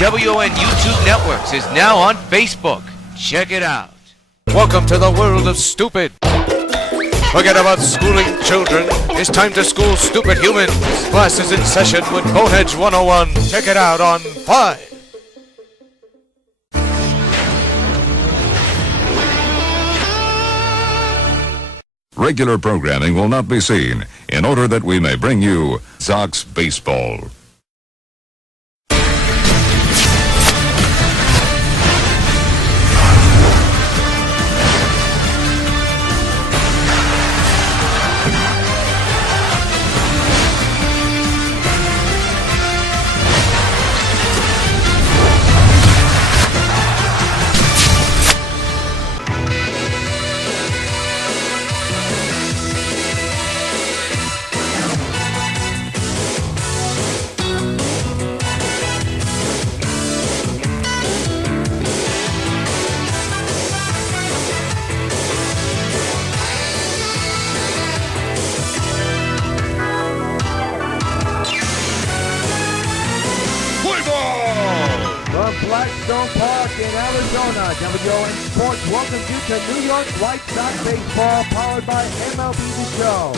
WON YouTube Networks is now on Facebook. Check it out. Welcome to the world of stupid. Forget about schooling children. It's time to school stupid humans. Class is in session with Boneheads 101. Check it out on 5. Regular programming will not be seen in order that we may bring you Sox baseball. From Flagstone Park in Arizona, W.O.N Sports welcomes you to New York White Sox baseball, powered by MLB The Show.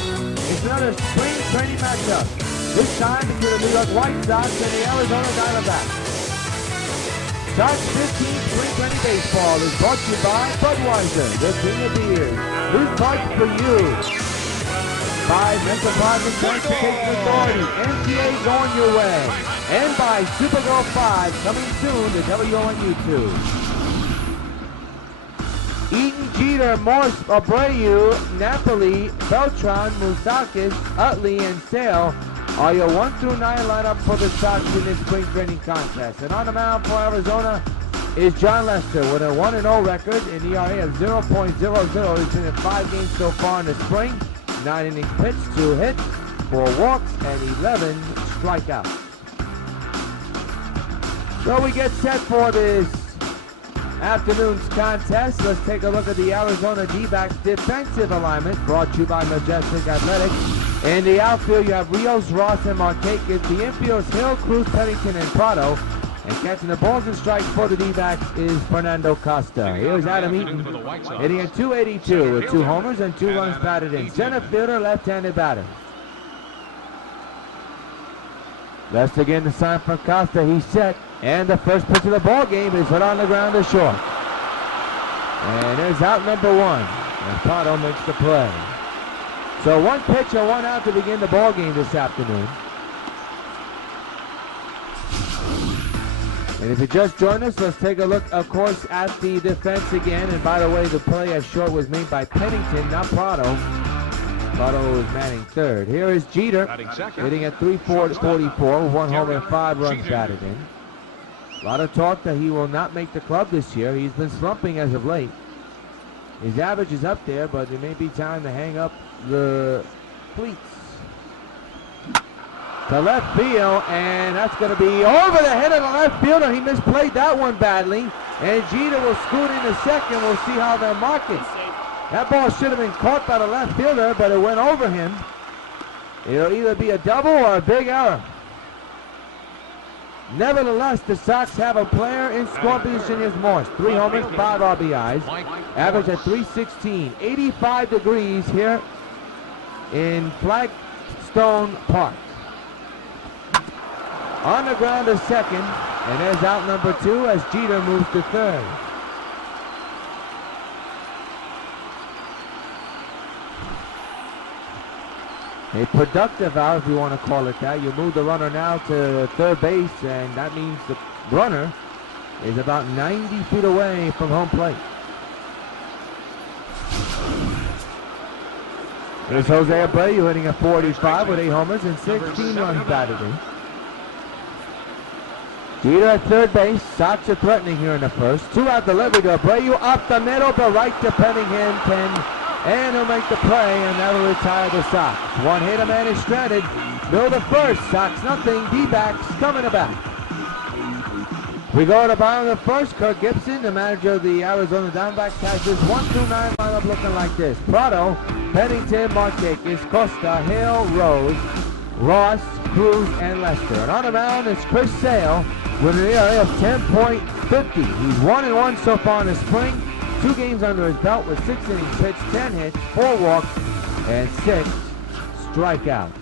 It's another spring training matchup, this time between the New York White Sox and the Arizona Diamondbacks. Sox 15 spring training baseball is brought to you by Budweiser, the king of beers. Who's parts for you? By Metropolitan Transportation Authority, MTA going your way. And by Supergirl 5, coming soon to WON YouTube. Eaton, Jeter, Morse, Abreu, Napoli, Beltran, Moustakas, Utley, and Sale are your 1 through 9 lineup for the Sox in this spring training contest. And on the mound for Arizona is John Lester with a 1-0 record, an ERA of 0.00. He's been in 5 games so far in the spring. 9 innings pitched, 2 hits, 4 walks, and 11 strikeouts. So we get set for this afternoon's contest. Let's take a look at the Arizona D-backs defensive alignment, brought to you by Majestic Athletics. In the outfield, you have Rios, Ross, and Markakis. The infield is Hill, Cruz, Pennington, and Prado. And catching the balls and strikes for the D-backs is Fernando Costa. Here's Adam Eaton, hitting at .282 with 2 homers and 2 runs batted in. Center fielder, left-handed batter. Lester getting the sign from Costa. He's set. And the first pitch of the ball game is hit on the ground to short. And there's out number 1. And Prado makes the play. So 1 pitch and 1 out to begin the ball game this afternoon. And if you just joined us, let's take a look, of course, at the defense again. And by the way, the play at short was made by Pennington, not Prado. Prado is manning third. Here is Jeter, hitting at .344 with 1 homer and 5 runs batted in. A lot of talk that he will not make the club this year. He's been slumping as of late. His average is up there, but it may be time to hang up the cleats. To left field, and that's going to be over the head of the left fielder. He misplayed that one badly, and Jeter will scoot into second. We'll see how they mark it. That ball should have been caught by the left fielder, but it went over him. It'll either be a double or a big error. Nevertheless, the Sox have a player in scoring position is Morse. 3 homers, 5 RBIs, average at .316. 85 degrees here in Flagstone Park. On the ground to second, and there's out number 2 as Jeter moves to third. A productive out, if you want to call it that. You move the runner now to third base, and that means the runner is about 90 feet away from home plate. Here's Jose Abreu hitting a .485 with 8 homers and 16 runs batted in. Jeter at third base. Sox are threatening here in the first. 2-out delivery to Abreu up the middle, but right to Pennington. And he'll make the play, and that'll retire the Sox. 1 hit, a man is stranded. Bill the first. Sox nothing. D-backs coming back. We go to the bottom of the first. Kirk Gibson, the manager of the Arizona Diamondbacks, has his 1 through 9 lineup looking like this. Prado, Pennington, Markakis, Costa, Hill, Rose, Ross, Cruz, and Lester. And on the mound is Chris Sale, with an ERA of 10.50. He's 1-1 so far in the spring. 2 games under his belt with 6 innings pitched, 10 hits, 4 walks, and 6 strikeouts.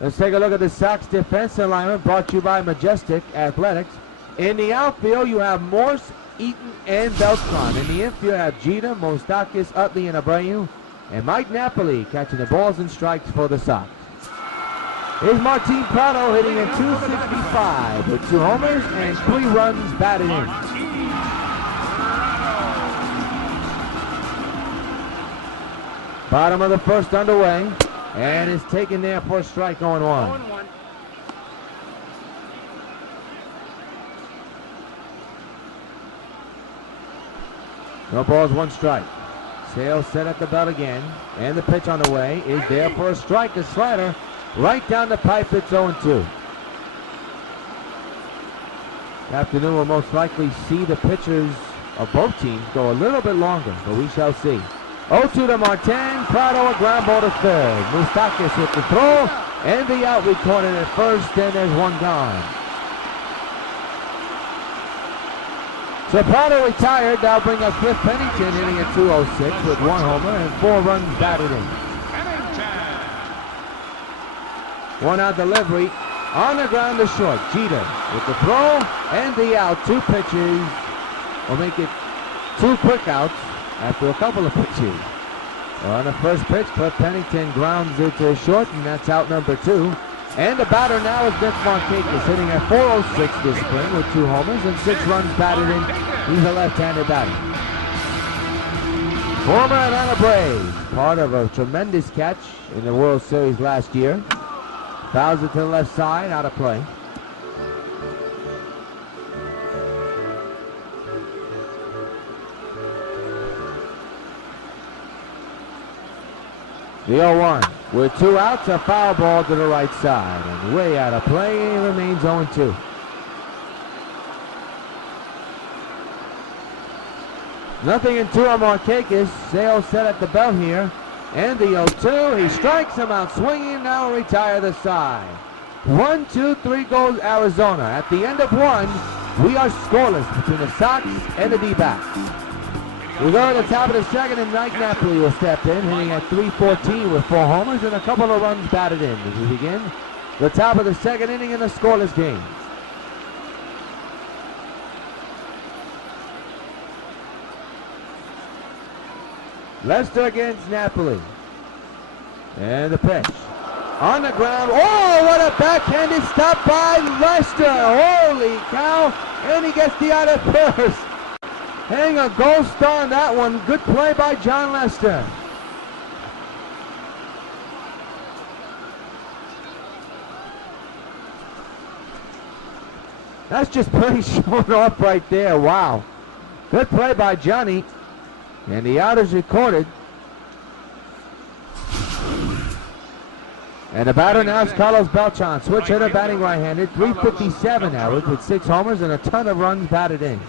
Let's take a look at the Sox defense alignment brought to you by Majestic Athletics. In the outfield, you have Morse, Eaton, and Beltran. In the infield, you have Jeter, Moustakas, Utley, and Abreu. And Mike Napoli catching the balls and strikes for the Sox. Here's Martin Prado hitting at 265 with 2 homers and 3 runs batted in. Bottom of the first underway, and is taken there for a strike on 1. No balls, 1 strike. Sales set at the belt again, and the pitch on the way is there for a strike. The slider right down the pipe. It's 0-2. Afternoon will most likely see the pitchers of both teams go a little bit longer, but we shall see. 0-2 to Martin. Prado a ground ball to third. Moustakas with the throw, and the out recorded at first, and there's 1 gone. So Prado retired. That'll bring up Cliff Pennington hitting at 206 with 1 homer and 4 runs batted in. 1 out delivery on the ground to short. Jeter with the throw and the out. 2 pitches will make it 2 quick outs after a couple of pitches. On the first pitch, Cliff Pennington grounds it to short, and that's out number 2. And the batter now is Nick Markakis, hitting at 406 this spring with 2 homers and 6 runs batted in. He's a left-handed batter. Former Atlanta Braves, part of a tremendous catch in the World Series last year. Fouls it to the left side, out of play. The 0-1 with 2 outs, a foul ball to the right side, and way out of play, remains 0-2. Nothing in 2 on Markakis. Sales set at the belt here, and the 0-2. He strikes him out swinging. Now retire the side. 1, 2, 3 goes Arizona. At the end of 1, we are scoreless between the Sox and the D-backs. We go to the top of the second, and Mike Napoli will step in, hitting at 314 with 4 homers and a couple of runs batted in as we begin the top of the second inning in a scoreless game. Lester against Napoli. And the pitch. On the ground. Oh, what a backhanded stop by Lester. Holy cow. And he gets the out at first. Hang a gold star on that one. Good play by John Lester. That's just play shown off right there. Wow. Good play by Johnny. And the out is recorded. And the batter now is Carlos Beltran. Switch hitter, batting right-handed. 357 average with 6 homers and a ton of runs batted in.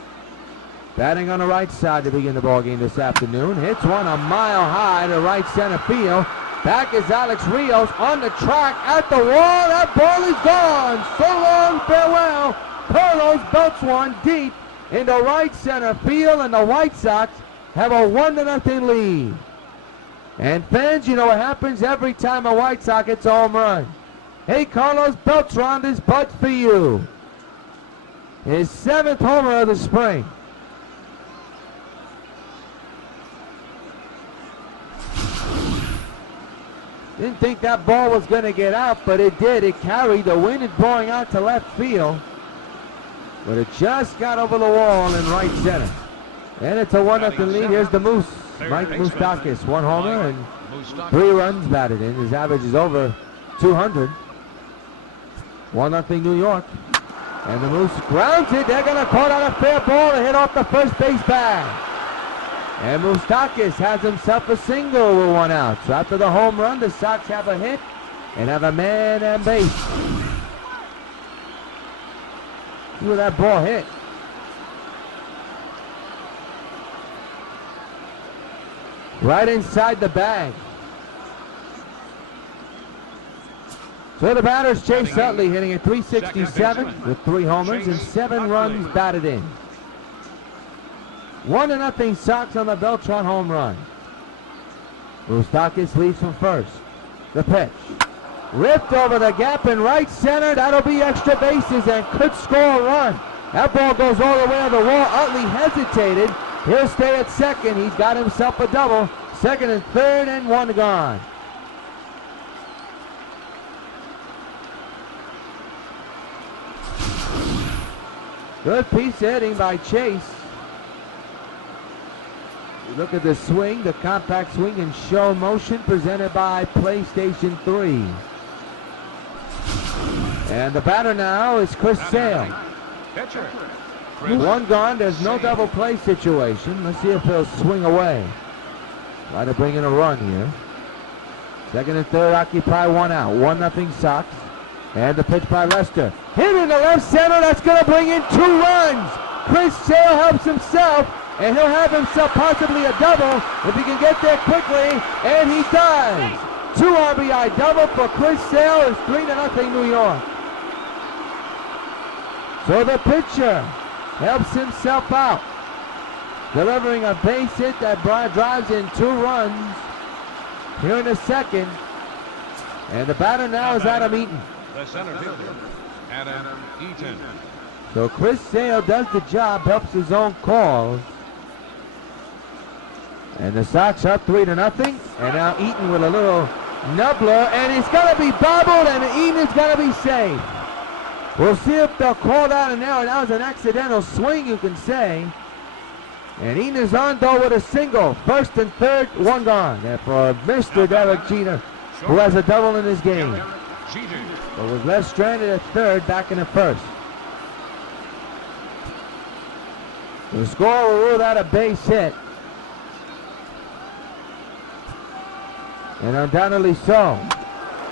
Batting on the right side to begin the ball game this afternoon. Hits one a mile high to right center field. Back is Alex Rios on the track at the wall. That ball is gone. So long, farewell. Carlos Beltran deep into right center field, and the White Sox have a 1-0 lead. And fans, you know what happens every time a White Sox hits a home run. Hey, Carlos Beltran, this butt for you. His 7th homer of the spring. Didn't think that ball was going to get out, but it did. It carried. The wind is blowing out to left field. But it just got over the wall in right center. And it's a 1-0 lead. Here's the Moose. Mike Moustakas, 1 homer and 3 runs batted in. His average is over 200. 1-0 New York. And the Moose grounds it. They're going to call out a fair ball to hit off the first base bag. And Moustakas has himself a single with 1 out. So after the home run, the Sox have a hit and have a man on base. See where that ball hit. Right inside the bag. So the batter's Chase Utley hitting at .367 with 3 homers and 7 runs batted in. 1-0 Sox on the Beltran home run. Moustakas leads from first. The pitch. Ripped over the gap in right center. That'll be extra bases and could score a run. That ball goes all the way to the wall. Utley hesitated. He'll stay at second. He's got himself a double. Second and third and 1 gone. Good piece of hitting by Chase. You look at the swing, the compact swing in show motion presented by PlayStation 3. And the batter now is Chris Sale. 1 gone, there's no double play situation. Let's see if he'll swing away. Try to bring in a run here. Second and third occupy 1 out. 1-0 Sox. And the pitch by Lester. Hit in the left center, that's going to bring in 2 runs. Chris Sale helps himself, and he'll have himself possibly a double if he can get there quickly, and he does. 2 RBI double for Chris Sale. It's 3-0 New York. So the pitcher helps himself out, delivering a base hit that drives in 2 runs here in the second. And the batter now is Adam Eaton. The center fielder, Adam Eaton. So Chris Sale does the job, helps his own calls. And the Sox up 3-0. And now Eaton with a little nubbler, and it's going to be bobbled, and Eaton is going to be safe. We'll see if they'll call that an error. That was an accidental swing, you can say. And Eaton is on though with a single. First and third, 1 gone. And for Mr. Derek Jeter, who has a double in this game. But was left stranded at third, back in the first. The score will rule out a base hit. And undoubtedly so.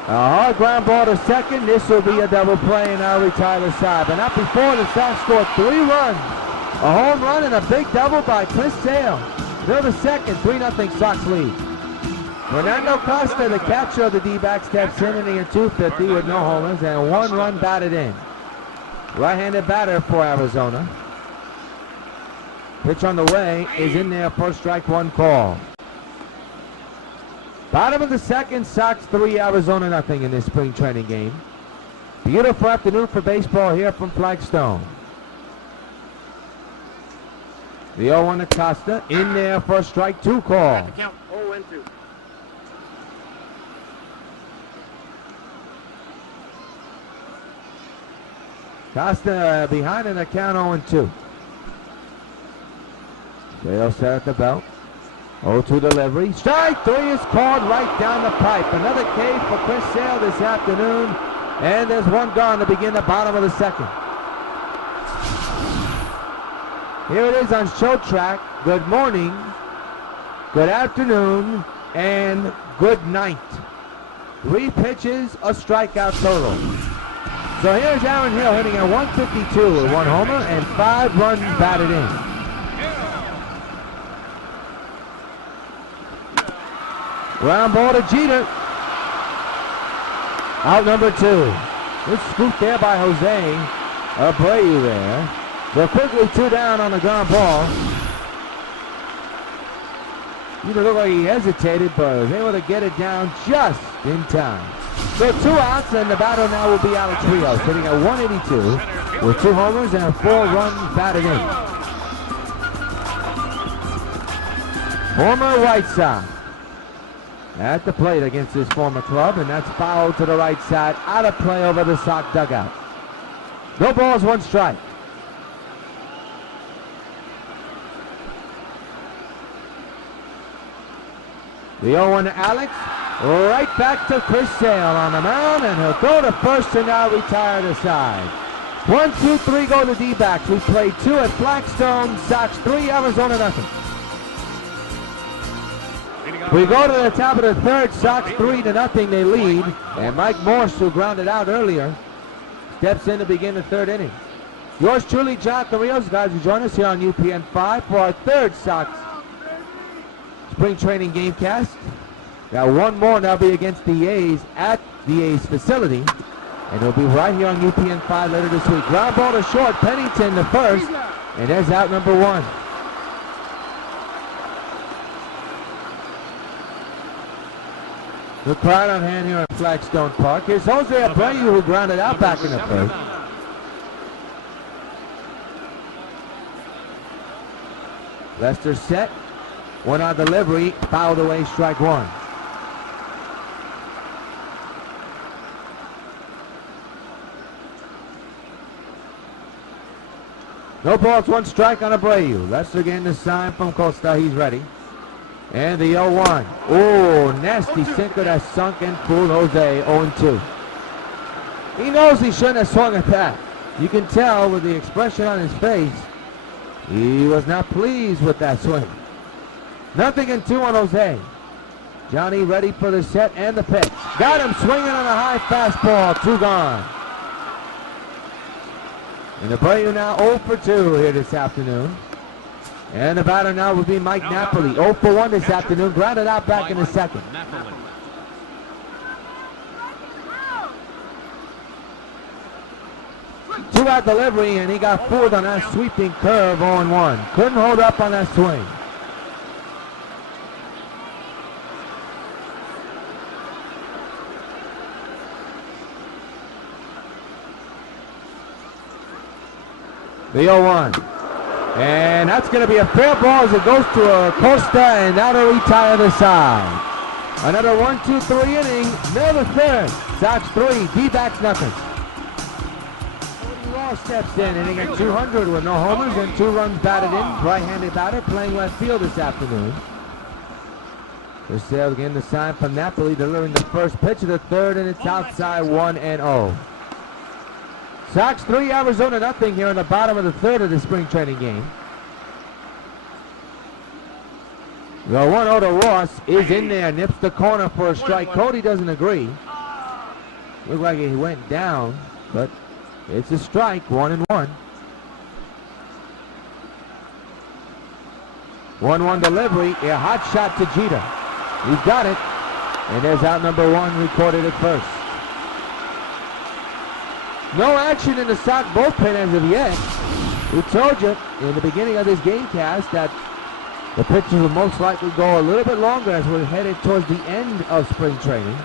A hard ground ball to second. This will be a double play, and I'll retire the side. But not before the Sox scored 3 runs. A home run and a big double by Chris Sale. They're the second, 3-0 Sox lead. Fernando Costa, the catcher of the D-backs, steps in at 250 with no homers and 1 run batted in. Right-handed batter for Arizona. Pitch on the way is in there, first strike, 1 call. Bottom of the second, Sox 3, Arizona nothing in this spring training game. Beautiful afternoon for baseball here from Flagstone. The 0-1 to Costa, in there, first strike, 2 call. Count 0-2. Costa behind in the count 0-2. Sale set at the belt. 0-2 delivery. Strike 3 is called right down the pipe. Another K for Chris Sale this afternoon. And there's 1 gone to begin the bottom of the second. Here it is on Show Track. Good morning, good afternoon, and good night. 3 pitches, a strikeout total. So here's Aaron Hill hitting at 152 with 1 homer and 5 runs batted in. Ground ball to Jeter. Out number 2. Good scoop there by Jose Abreu there. So quickly 2 down on the ground ball. Jeter looked like he hesitated, but was able to get it down just in time. So 2 outs, and the batter now will be Alex Rios, hitting at 182 with 2 homers and 4 runs batted in. Former White Sox at the plate against his former club, and that's fouled to the right side, out of play over the Sox dugout. No balls, 1 strike. The 0-1 to Alex, right back to Chris Sale on the mound, and he'll go to first and now retire the side. 1, 2, 3 go to D-backs. We played 2 at Flagstone, Sox 3, Arizona nothing. We go to the top of the third, Sox 3-0, they lead, and Mike Morse, who grounded out earlier, steps in to begin the 3rd inning. Yours truly, Jonathan Rios, guys, who join us here on UPN 5 for our 3rd Sox Spring Training Gamecast. Got 1 more, and that'll be against the A's at VA's facility. And it'll be right here on UPN 5 later this week. Ground ball to short. Pennington to first. And there's out number 1. The crowd on hand here at Flagstone Park. Here's Jose Abreu, who grounded out back in the first. Lester set. One on delivery. Fouled away, strike 1. No balls, 1 strike on Abreu. Lester getting the sign from Costa. He's ready. And the 0-1. Oh, nasty sinker that sunk and fooled Jose. 0-2. He knows he shouldn't have swung at that. You can tell with the expression on his face, he was not pleased with that swing. 0-2 on Jose. Johnny ready for the set and the pitch. Got him swinging on a high fastball. 2 gone. And Abreu now 0 for 2 here this afternoon. And the batter now will be Mike Napoli. 0 for 1 this afternoon. Grounded out back in the second. Two-out delivery, and he got fooled on that sweeping curve. 0-1. Couldn't hold up on that swing. The 0-1. And that's going to be a fair ball as it goes to Acosta, and that'll retire the side. Another 1-2-3 inning. Middle of the third. Sox 3, D-backs nothing. Ross steps in, hitting at 200 with no homers and 2 runs batted in. Right-handed batter playing left field this afternoon. For sale again, the sign from Napoli delivering the first pitch of the third, and it's outside 1-0. Sox 3, Arizona nothing here in the bottom of the third of the spring training game. The 1-0 to Ross is in there, nips the corner for a strike. Cody doesn't agree. Looked like he went down, but it's a strike, 1-1. 1-1 delivery, a hot shot to Jeter. He's got it, and there's out number 1 recorded at first. No action in the Sox bullpen as of yet. We told you in the beginning of this game cast that the pitchers will most likely go a little bit longer as we're headed towards the end of spring training.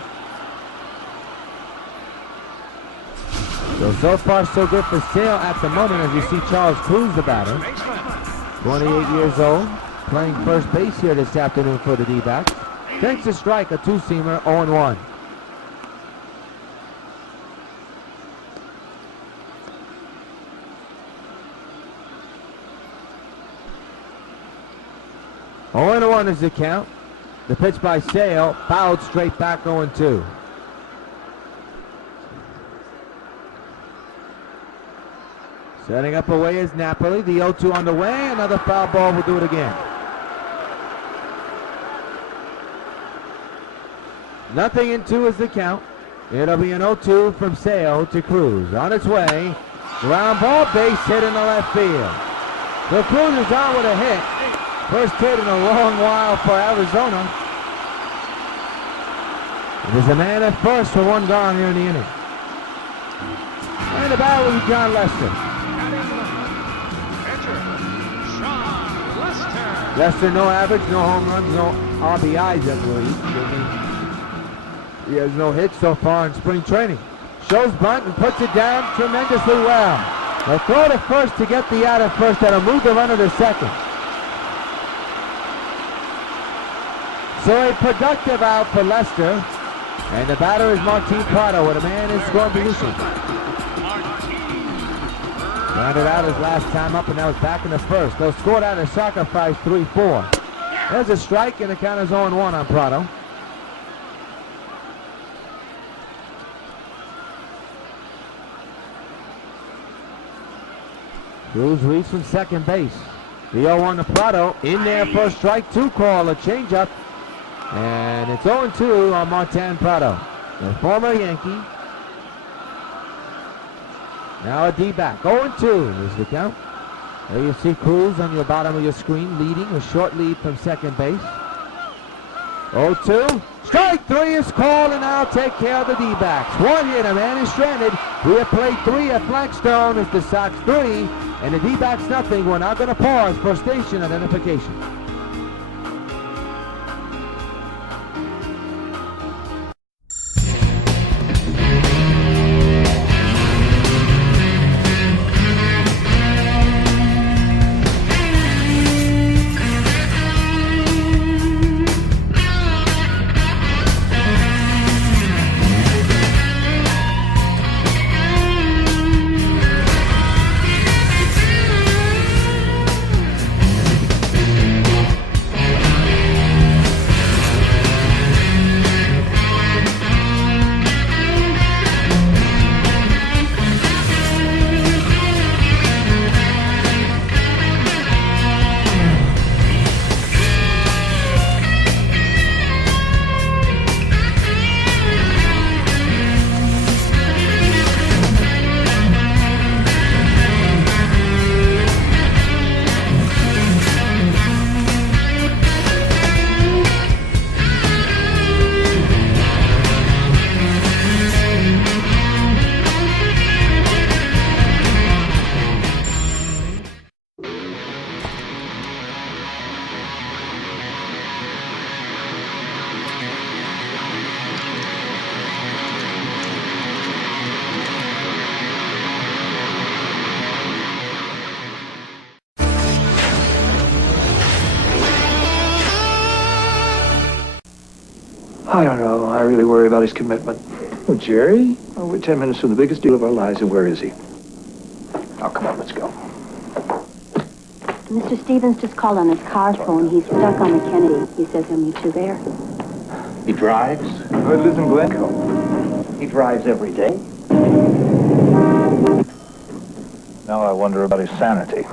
So far so good for Sale at the moment as you see Charles Cruz, the batter. 28 years old, playing first base here this afternoon for the D-backs. Takes a strike, a 2-seamer, 0-1. Oh, 0-1 is the count. The pitch by Sale, fouled straight back 0-2. Setting up away is Napoli. The 0-2 on the way. Another foul ball will do it again. 0-2 is the count. It'll be an 0-2 from Sale to Cruz. On its way. Ground ball, base hit in the left field. So Cruz is on with a hit. First hit in a long while for Arizona. There's a man at first for 1 gone here in the inning. And the batter will be John Lester. Lester, no average, no home runs, no RBIs, I believe. He has no hits so far in spring training. Shows bunt and puts it down tremendously well. They'll throw to first to get the out at first. That'll move the runner to second. So a productive out for Lester. And the batter is Martin Prado with a man in scoring position. Grounded out his last time up, and now it's back in the first. They'll score out a sacrifice 3-4. There's a strike, and the count is 0-1 on Prado. Cruz reads from second base. The 0-1 to Prado. In there for a strike 2 call, a changeup. And it's 0-2 on Martin Prado, the former Yankee. Now a D-back. 0-2 is the count. There you see Cruz on your bottom of your screen leading, a short lead from second base. 0-2. Strike 3 is called, and I'll take care of the D-backs. One hit, a man is stranded. We have played 3 at Flagstone. It's the Sox 3, and the D-backs nothing. We're now going to pause for station identification. I don't know. I really worry about his commitment. Oh, Jerry? Oh, we're 10 minutes from the biggest deal of our lives, and where is he? Oh, come on, let's go. Mr. Stevens just called on his car phone. He's stuck on the Kennedy. He says he'll meet you there. He drives? Good, lives in Glencoe. He drives every day. Now I wonder about his sanity.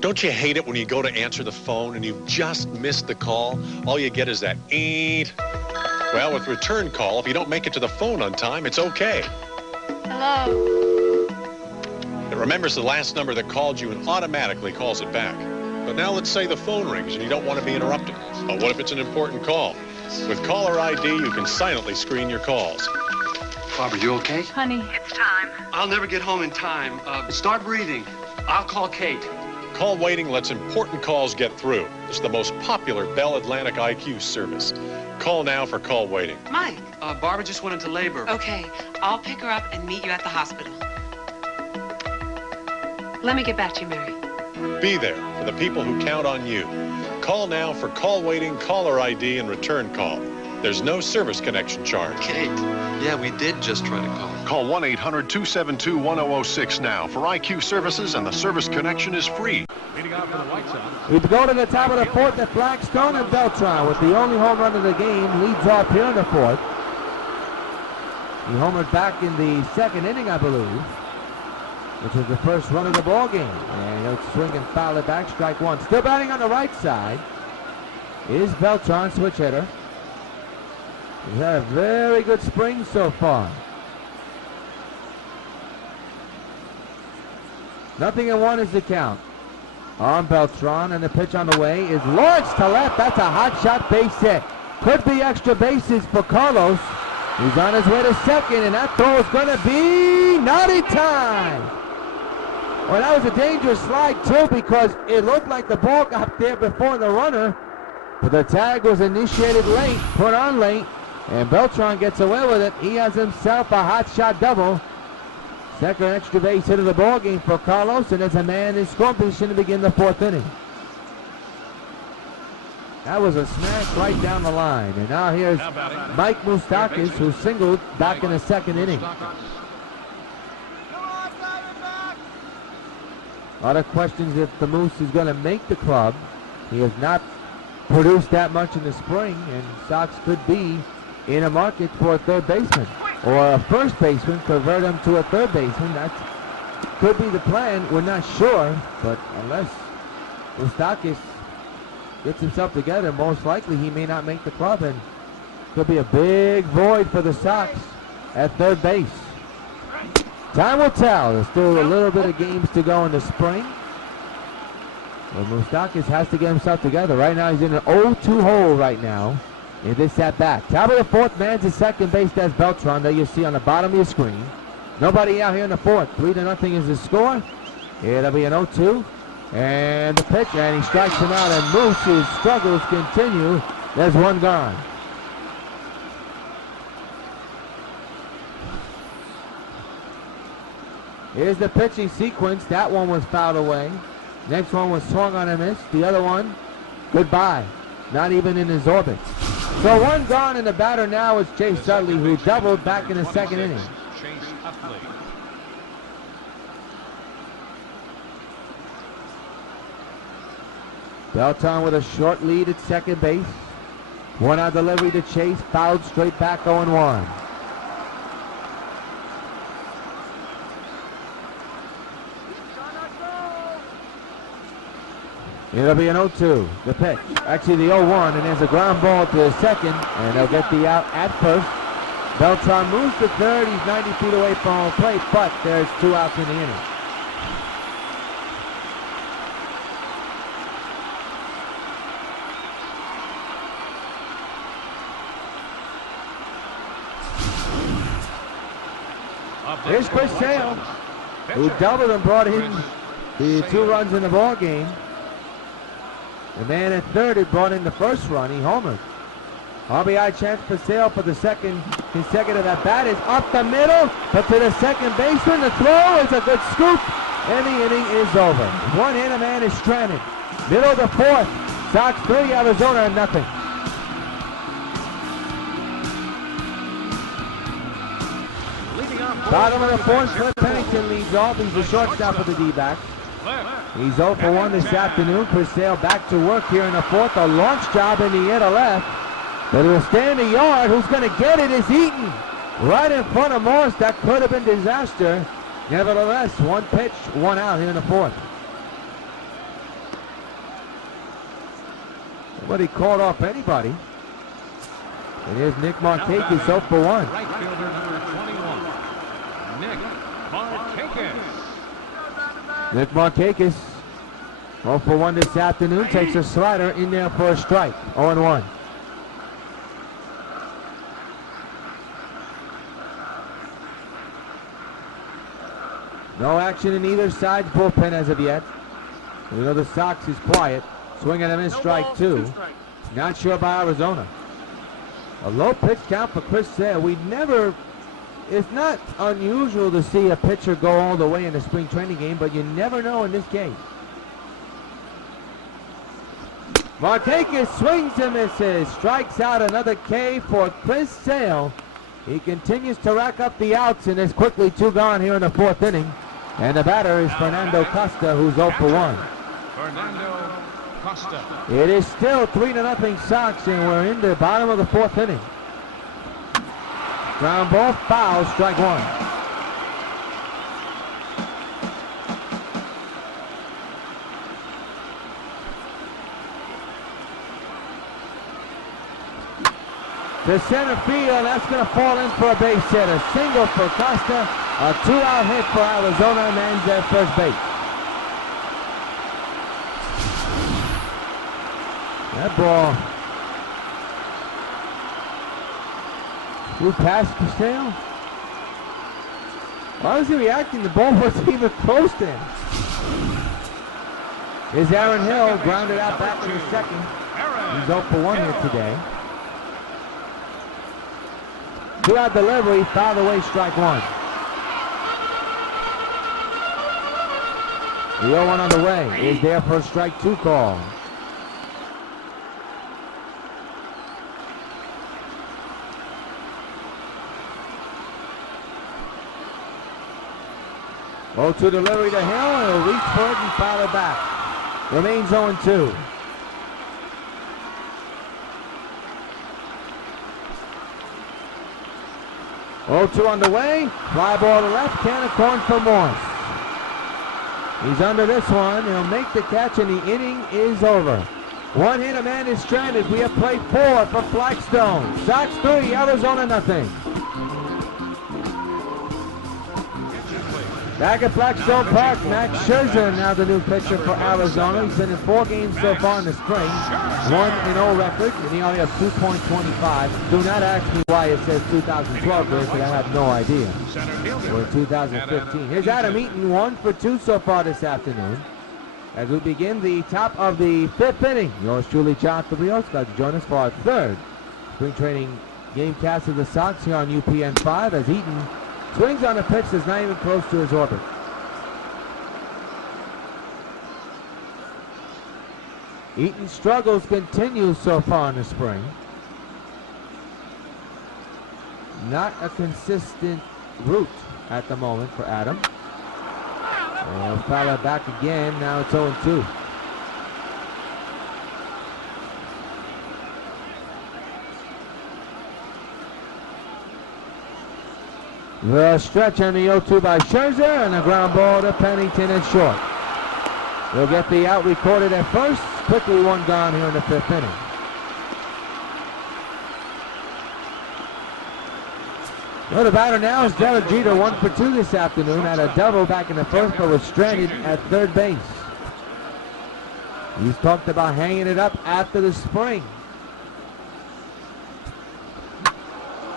Don't you hate it when you go to answer the phone and you've just missed the call? All you get is that "eat." Well, with return call, if you don't make it to the phone on time, it's okay. Hello? It remembers the last number that called you and automatically calls it back. But now let's say the phone rings and you don't want to be interrupted. But what if it's an important call? With caller ID, you can silently screen your calls. Barbara, you okay? Honey, it's time. I'll never get home in time. Start breathing. I'll call Kate. Call waiting lets important calls get through. It's the most popular Bell Atlantic IQ service. Call now for call waiting. Mike. Barbara just went into labor. Okay, I'll pick her up and meet you at the hospital. Let me get back to you, Mary. Be there for the people who count on you. Call now for call waiting, caller ID, and return call. There's no service connection charge. Kate. Yeah, we did just try to call. Call 1-800-272-1006 now for IQ services, and the service connection is free. We go to the top of the fourth at Flagstone, and Beltran, with the only home run of the game, leads off here in the fourth. He homered back in the second inning, I believe, which was the first run of the ball game. And he'll swing and foul it back, strike one. Still batting on the right side is Beltran, switch hitter. He's had a very good spring so far. 0-1 is the count on Beltran, and the pitch on the way is launched to left. That's a hot shot base hit. Could be extra bases for Carlos. He's on his way to second, and that throw is going to be not in time. Well, that was a dangerous slide, too, because it looked like the ball got there before the runner, but the tag was initiated late, put on late, and Beltran gets away with it. He has himself a hot shot double. Second extra base hit of the ball game for Carlos, and as a man in scoring position to begin the fourth inning. That was a smash right down the line. And now here's Mike Moustakis, who singled back in the second inning. A lot of questions if the Moose is going to make the club. He has not produced that much in the spring, and Sox could be in a market for a third baseman or a first baseman, convert him to a third baseman. That could be the plan. We're not sure, but unless Moustakis gets himself together, most likely he may not make the club, and could be a big void for the Sox at third base. Time will tell. There's still a little bit of games to go in the spring. Well, Moustakas has to get himself together. Right now, he's in an 0-2 hole right now in this at-bat. Top of the fourth, man's at second base. That's Beltran that you see on the bottom of your screen. Nobody out here in the fourth. 3-0 is the score. It'll be an 0-2. And the pitch, and he strikes him out, and Moose's struggles continue. There's one gone. Here's the pitching sequence. That one was fouled away. Next one was swung on a miss. The other one, goodbye. Not even in his orbit. So one gone, and the batter now is Chase Utley, who doubled back in the second inning. Beltran with a short lead at second base. One out delivery to Chase, fouled straight back 0-1. It'll be an 0-2, the pitch. Actually the 0-1, and there's a ground ball to the second, and they'll get the out at first. Beltran moves to third. He's 90 feet away from home plate, but there's 2 outs in the inning. Here's Chris Sale, who doubled and brought in the 2 runs in the ball game. The man at third had brought in the first run. He homered. RBI chance for Sale for the second consecutive at bat is up the middle, but to the second baseman. The throw is a good scoop, and the inning is over. One hit, a man is stranded. Middle of the fourth. Sox 3, Arizona nothing. Bottom of the fourth, Flip Pennington leads off. He's the shortstop of the D-backs. He's 0 for 1 this afternoon. Chris Sale back to work here in the fourth. A launch job in the air to left. But it'll stay in the yard. Who's going to get it is Eaton. Right in front of Morris. That could have been disaster. Nevertheless, 1 pitch, 1 out here in the fourth. Nobody called off anybody. And here's Nick Markakis 0 for 1. Right fielder number 21, Nick Markakis. Nick Markakis, 0 for 1 this afternoon, takes a slider in there for a strike, 0-1. No action in either side's bullpen as of yet. We know the Sox is quiet. Swing and a miss, strike 2. Not sure by Arizona. A low pitch count for Chris Sale. It's not unusual to see a pitcher go all the way in a spring training game, but you never know in this case. Markakis swings and misses. Strikes out another K for Chris Sale. He continues to rack up the outs, and there's quickly 2 gone here in the fourth inning. And the batter is Fernando Costa, who's 0 for 1. Fernando Costa. It is still 3-0 Sox, and we're in the bottom of the fourth inning. Ground ball, foul, strike 1. To center field, that's going to fall in for a base hit. A single for Costa, a 2-out hit for Arizona, and ends at first base. That ball flew past Costello. Why was he reacting? The ball wasn't even close to him. Here's Aaron Hill, grounded out back in the second. He's 0 for 1 here today. 2-out delivery, fouled away, strike 1. The 0-1 on the way is there for a strike 2 call. To delivery to Hill, and he'll reach for it and foul it back. Remains 0-2. Oh, 2 on the way. Fly ball to left, can of corn for Morris. He's under this one. He'll make the catch, and the inning is over. 1 hit, a man is stranded. We have played 4 for Flagstone. Sox 3, Arizona nothing. Back at Flagstone Park, Max Scherzer now the new pitcher for Arizona. He's been in 4 games so far in the spring. 1-0 record, and he only has 2.25. Do not ask me why it says 2012, because I have no idea. We're in 2015. Here's Adam Eaton, 1 for 2 so far this afternoon. As we begin the top of the 5th inning, yours truly, John Rios, got to join us for our 3rd spring training game cast of the Sox here on UPN 5 as Eaton swings on a pitch that's not even close to his orbit. Eaton's struggles continue so far in the spring. Not a consistent route at the moment for Adam. And he'll foul it back again. Now it's 0-2. The stretch on the 0-2 by Scherzer, and a ground ball to Pennington at short. We'll get the out recorded at first. Quickly 1 gone here in the 5th inning. Well, the batter now is Derek Jeter, 1 for 2 this afternoon. Had a double back in the 1st, but was stranded at 3rd base. He's talked about hanging it up after the spring.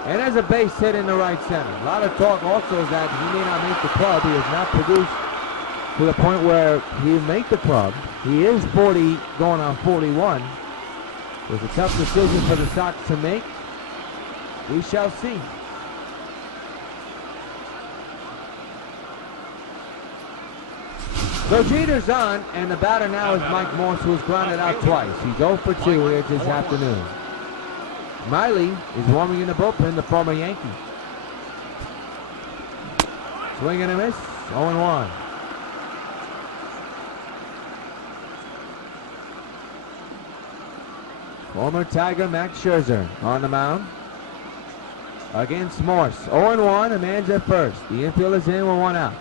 And there's a base hit in the right center. A lot of talk also is that he may not make the club. He has not produced to the point where he'll make the club. He is 40, going on 41. It was a tough decision for the Sox to make. We shall see. So Jeter's on, and the batter now is Mike Morse, who has grounded out twice. He's 0 for 2 here this afternoon. Miley is warming in the bullpen, the former Yankee. Swing and a miss, 0-1. Former Tiger Max Scherzer on the mound against Morse. 0-1, a man's at first. The infield is in with 1 out.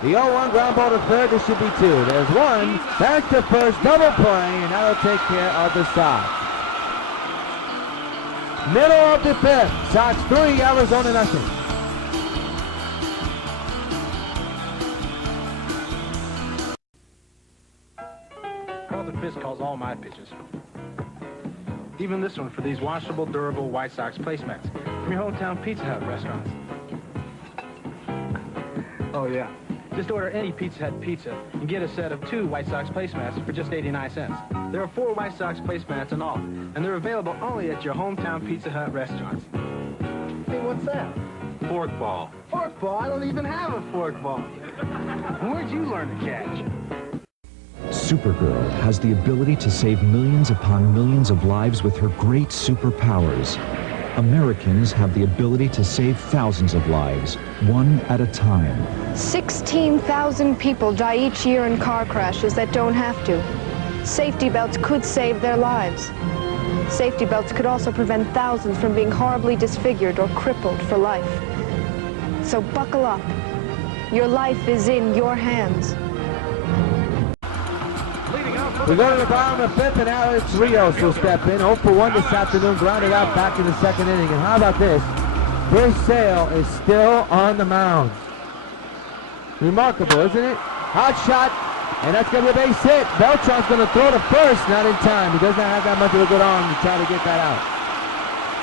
The 0-1 ground ball to 3rd, this should be 2. There's 1, back to first, double play, and that'll take care of the Sox. Middle of the 5th, Sox 3, Arizona nothing. Carlton Fisk calls all my pitches. Even this one for these washable, durable White Sox placemats from your hometown Pizza Hut restaurants. Oh, yeah. Just order any Pizza Hut pizza and get a set of 2 White Sox placemats for just 89 cents. There are 4 White Sox placemats in all, and they're available only at your hometown Pizza Hut restaurants. Hey, what's that? Fork ball. Fork ball? I don't even have a fork ball. Where'd you learn to catch? Supergirl has the ability to save millions upon millions of lives with her great superpowers. Americans have the ability to save thousands of lives, one at a time. 16,000 people die each year in car crashes that don't have to. Safety belts could save their lives. Safety belts could also prevent thousands from being horribly disfigured or crippled for life. So buckle up. Your life is in your hands. We go to the bottom of the 5th, and now it's Rios will step in. 0 for 1 this afternoon, grounded out back in the 2nd inning. And how about this? Chris Sale is still on the mound. Remarkable, isn't it? Hot shot, and that's going to be a base hit. Beltran's going to throw to first, not in time. He does not have that much of a good arm to try to get that out.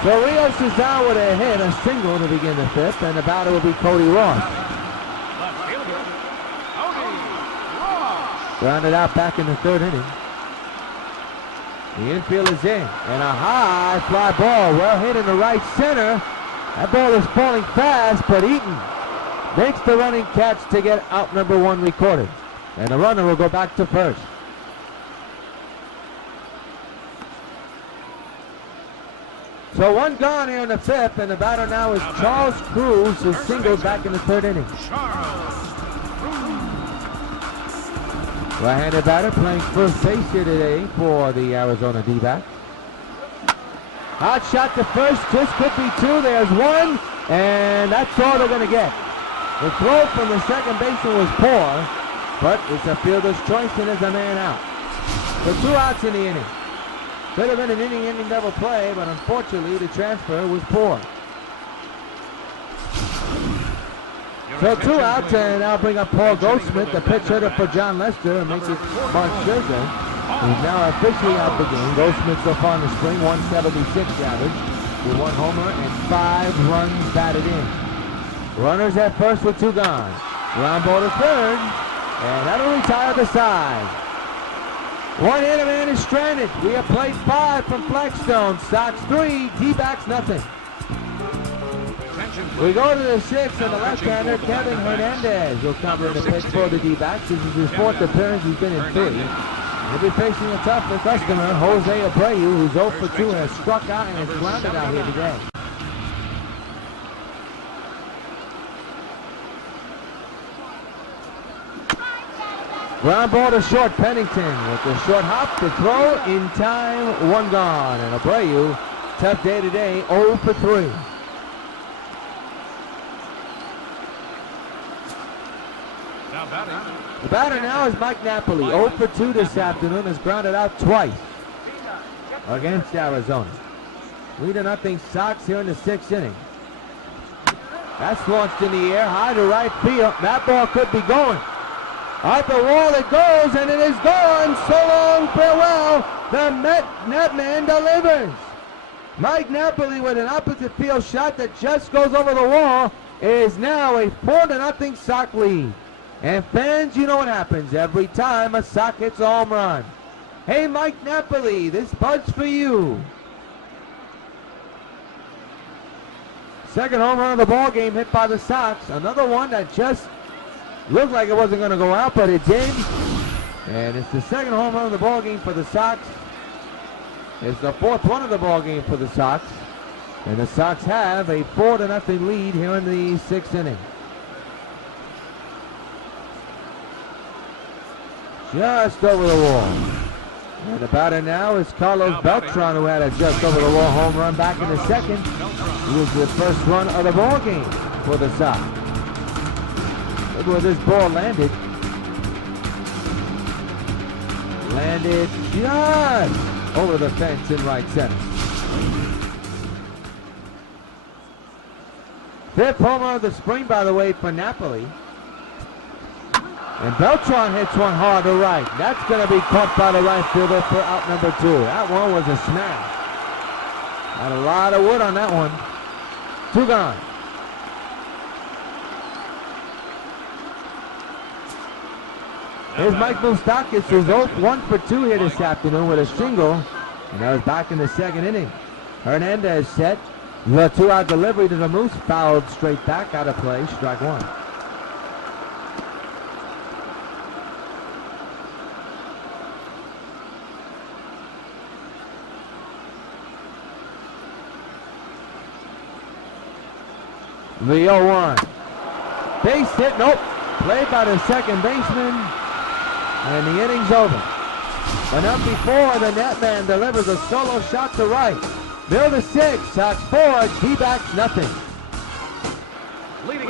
So Rios is down with a hit, a single to begin the 5th, and the batter will be Cody Ross. Grounded out back in the 3rd inning. The infield is in, and a high fly ball, well hit in the right center. That ball is falling fast, but Eaton makes the running catch to get out number 1 recorded. And the runner will go back to first. So 1 gone here in the 5th, and the batter now is Charles Cruz, who singled back in the 3rd inning. Right-handed batter playing first base here today for the Arizona D-back. Hot shot to first, just could be 2. There's 1, and that's all they're going to get. The throw from the second baseman was poor, but it's a fielder's choice, and there's a man out. So 2 outs in the inning. Could have been an inning-ending double play, but unfortunately the transfer was poor. So 2 outs, and now bring up Paul Goldsmith, the pitch hitter for John Lester, and make it Mark Scherzer. He's now officially out the game. Goldsmith so far in the spring, 176 average, with 1 homer and 5 runs batted in. Runners at first with 2 gone. Ground ball to third, and that'll retire the side. 1 hit, a man is stranded. We have played 5 from Flagstone. Sox 3, D-backs nothing. We go to the 6th, and the left-hander, Kevin Hernandez, will come in the pitch for the D-backs. This is his 4th appearance. He's been in 3. He'll be facing a tougher customer, Jose Abreu, who's 0 for 2 and has struck out and has grounded out here today. Ground ball to short, Pennington with the short hop, the throw in time, 1 gone. And Abreu, tough day today, 0 for 3. The batter now is Mike Napoli, 0 for 2 this afternoon, has grounded out twice against Arizona. 3-0 Sox here in the 6th inning. That's launched in the air, high to right field. That ball could be going. At the wall it goes, and it is gone. So long, farewell. The net man delivers. Mike Napoli with an opposite field shot that just goes over the wall is now a 4-0 Sox lead. And fans, you know what happens every time a Sox hits a home run. Hey, Mike Napoli, this bud's for you. Second home run of the ball game hit by the Sox. Another one that just looked like it wasn't going to go out, but it did. And it's the second home run of the ball game for the Sox. It's the 4th one of the ball game for the Sox. And the Sox have a 4-0 lead here in the 6th inning. Just over the wall. And the batter now is Carlos Beltran, who had a just over the wall home run back in the 2nd. He was the first run of the ball game for the Sox. Look where this ball landed. Landed just over the fence in right center. 5th homer of the spring, by the way, for Napoli. And Beltran hits one hard to right. That's going to be caught by the right fielder for out number 2. That one was a smash. Had a lot of wood on that one. 2 gone. Here's Mike Moustakas, who's 1 for 2 here this afternoon with a shingle. And that was back in the 2nd inning. Hernandez set. The 2-out delivery to the Moose, fouled straight back, out of play, strike 1. The 0-1. Base hit, nope. Played by the second baseman. And the inning's over. But not before the netman delivers a solo shot to right. Bill the 6, Sox 4, D-backs nothing.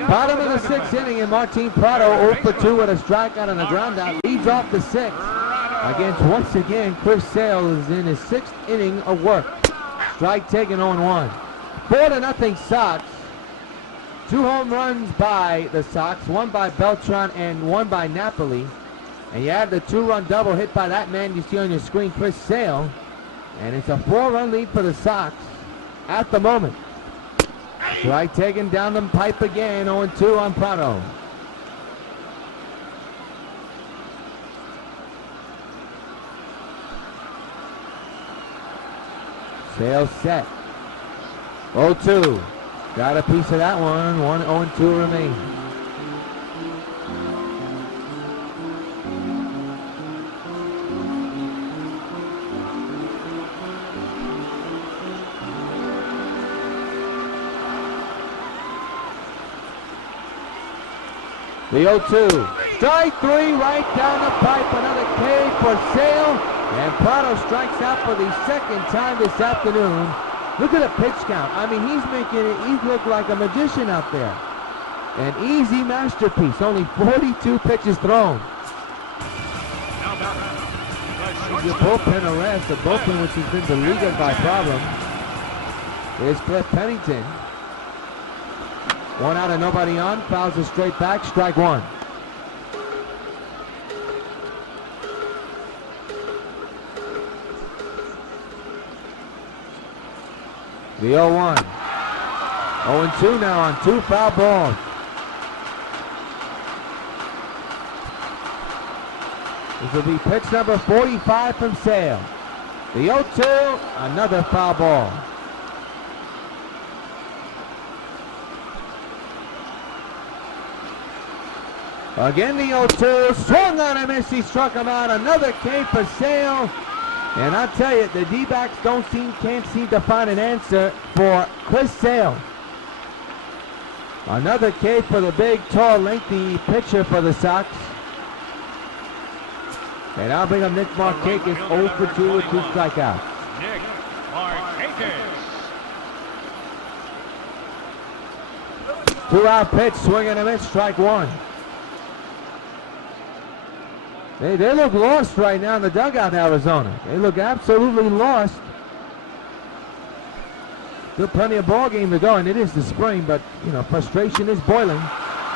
Bottom of the 6th inning, and Martin Prado 0 for 2 with a strikeout and a groundout. Leads off the 6th against, once again, Chris Sale is in his 6th inning of work. Strike taken 0-1. 4-0 Sox. 2 home runs by the Sox, 1 by Beltran and 1 by Napoli. And you have the 2-run double hit by that man you see on your screen, Chris Sale. And it's a 4-run lead for the Sox at the moment. Strike taken down the pipe again, 0-2 on Prado. Sale set. 0-2. Got a piece of that one. 0-2 remains. The 0-2. Strike 3 right down the pipe. Another K for Sale. And Prado strikes out for the 2nd time this afternoon. Look at the pitch count. I mean, he's making it, he look like a magician out there. An easy masterpiece. Only 42 pitches thrown. Your bullpen arrest, the bullpen which has been beleaguered by problems, is Cliff Pennington. One out and nobody on. Fouls it straight back. Strike one. The 0-1. 0-2 now on 2 foul balls. This will be pitch number 45 from Sale. The 0-2, another foul ball. Again the 0-2, swung on a miss, he struck him out. Another K for Sale. And I tell you, the D-backs can't seem to find an answer for Chris Sale. Another K for the big, tall, lengthy pitcher for the Sox. And I'll bring up Nick Markakis, 0 for 2 with 2 strikeouts. Nick Markakis. 2-out pitch, swing and a miss, strike one. They look lost right now in the dugout in Arizona. They look absolutely lost. Still plenty of ball game to go, and it is the spring, but, you know, frustration is boiling.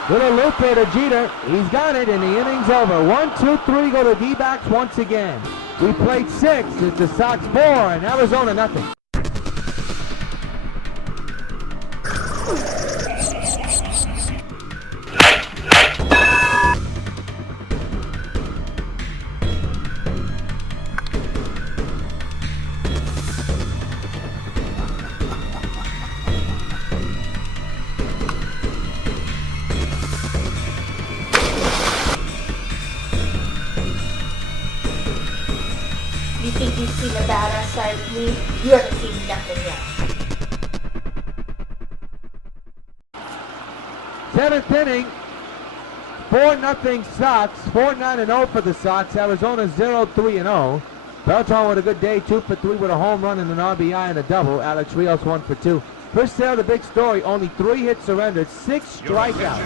Little loop here to Jeter. He's got it, and the inning's over. 1, 2, 3 go to D-backs once again. We played 6. It's the Sox 4, and Arizona nothing. You think you've seen the badass side of me? You haven't seen nothing yet. 7th inning, 4-0 Sox, 4-9-0 for the Sox. Arizona 0-3-0. Beltran with a good day, 2 for 3 with a home run and an RBI and a double. Alex Rios 1 for 2. Chris Sale, the big story, only 3 hits surrendered, 6 strikeouts.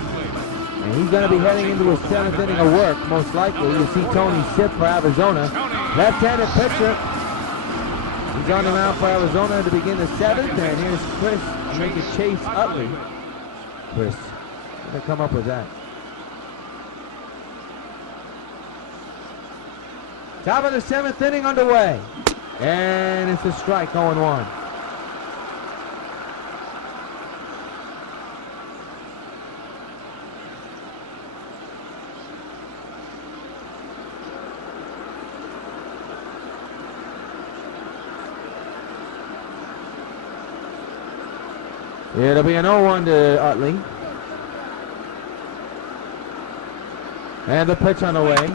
And he's going to be heading into his 7th inning of work, most likely. You see Tony Sipp for Arizona. Left-handed pitcher. He's on the mound for Arizona to begin the 7th. And here's Chase Utley. Chris, going to come up with that. Top of the 7th inning underway. And it's a strike, 0-1. It'll be an 0-1 to Utley. And the pitch on the way.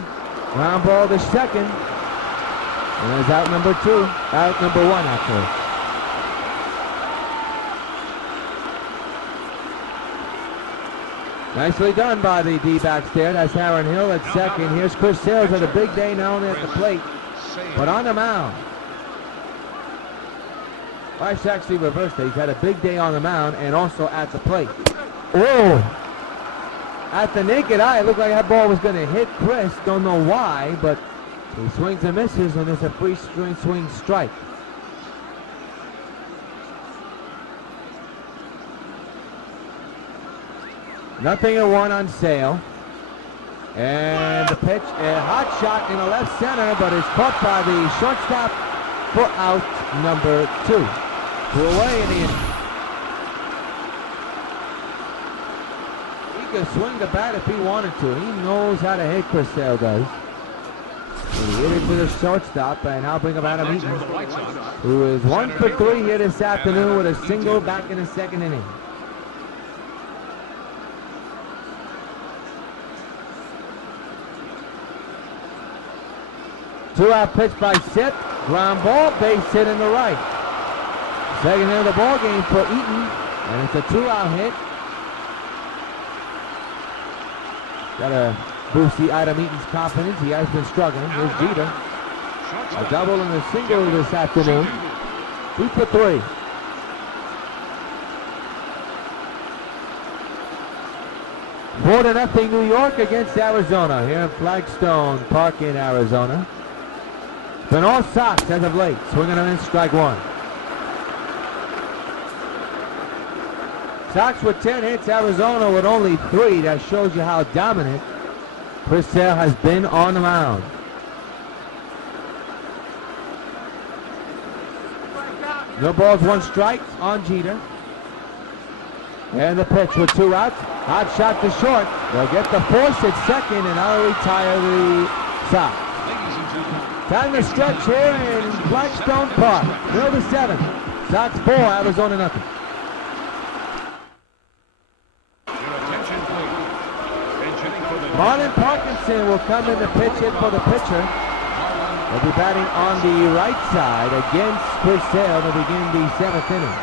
Ground ball to second. And it's out number 2. Out number 1, actually. Nicely done by the D-backs there. That's Aaron Hill at second. Here's Chris Sales at a big day, not only at the plate, but on the mound. Well, it's actually reversed it. He's had a big day on the mound and also at the plate. Oh! At the naked eye, it looked like that ball was going to hit Chris. Don't know why, but he swings and misses, and it's a free swing strike. Nothing at 1 on Sale. And the pitch, a hot shot in the left center, but it's caught by the shortstop for out number 2. 2 away in the inning. He could swing the bat if he wanted to. He knows how to hit, Chris Sale does. And he hit it to the shortstop, and I'll bring up Adam Eaton, who is 1 for 3 here this afternoon with a single back in the 2nd inning. Two-out pitch by Sipp. Ground ball, base hit in the right. Second hit of the ball game for Eaton, and it's a 2-out hit. Got to boost the Adam Eaton's confidence. He has been struggling. Here's Jeter. A double and a single this afternoon. 2 for 3. Four to nothing New York against Arizona here in Flagstone Park in Arizona. Been all Sox as of late. Swinging on in, strike 1. Sox with 10 hits, Arizona with only 3. That shows you how dominant Chris Sale has been on the mound. No balls, 1 strike on Jeter. And the pitch with 2 outs. Hot shot to short. They'll get the force at second, and that'll retire the Sox. Time to stretch here in Flagstone Park. Middle of the 7th. Sox 4, Arizona nothing. Marlon Parkinson will come in to pitch it for the pitcher. They'll be batting on the right side against Chris Sale to begin the 7th inning.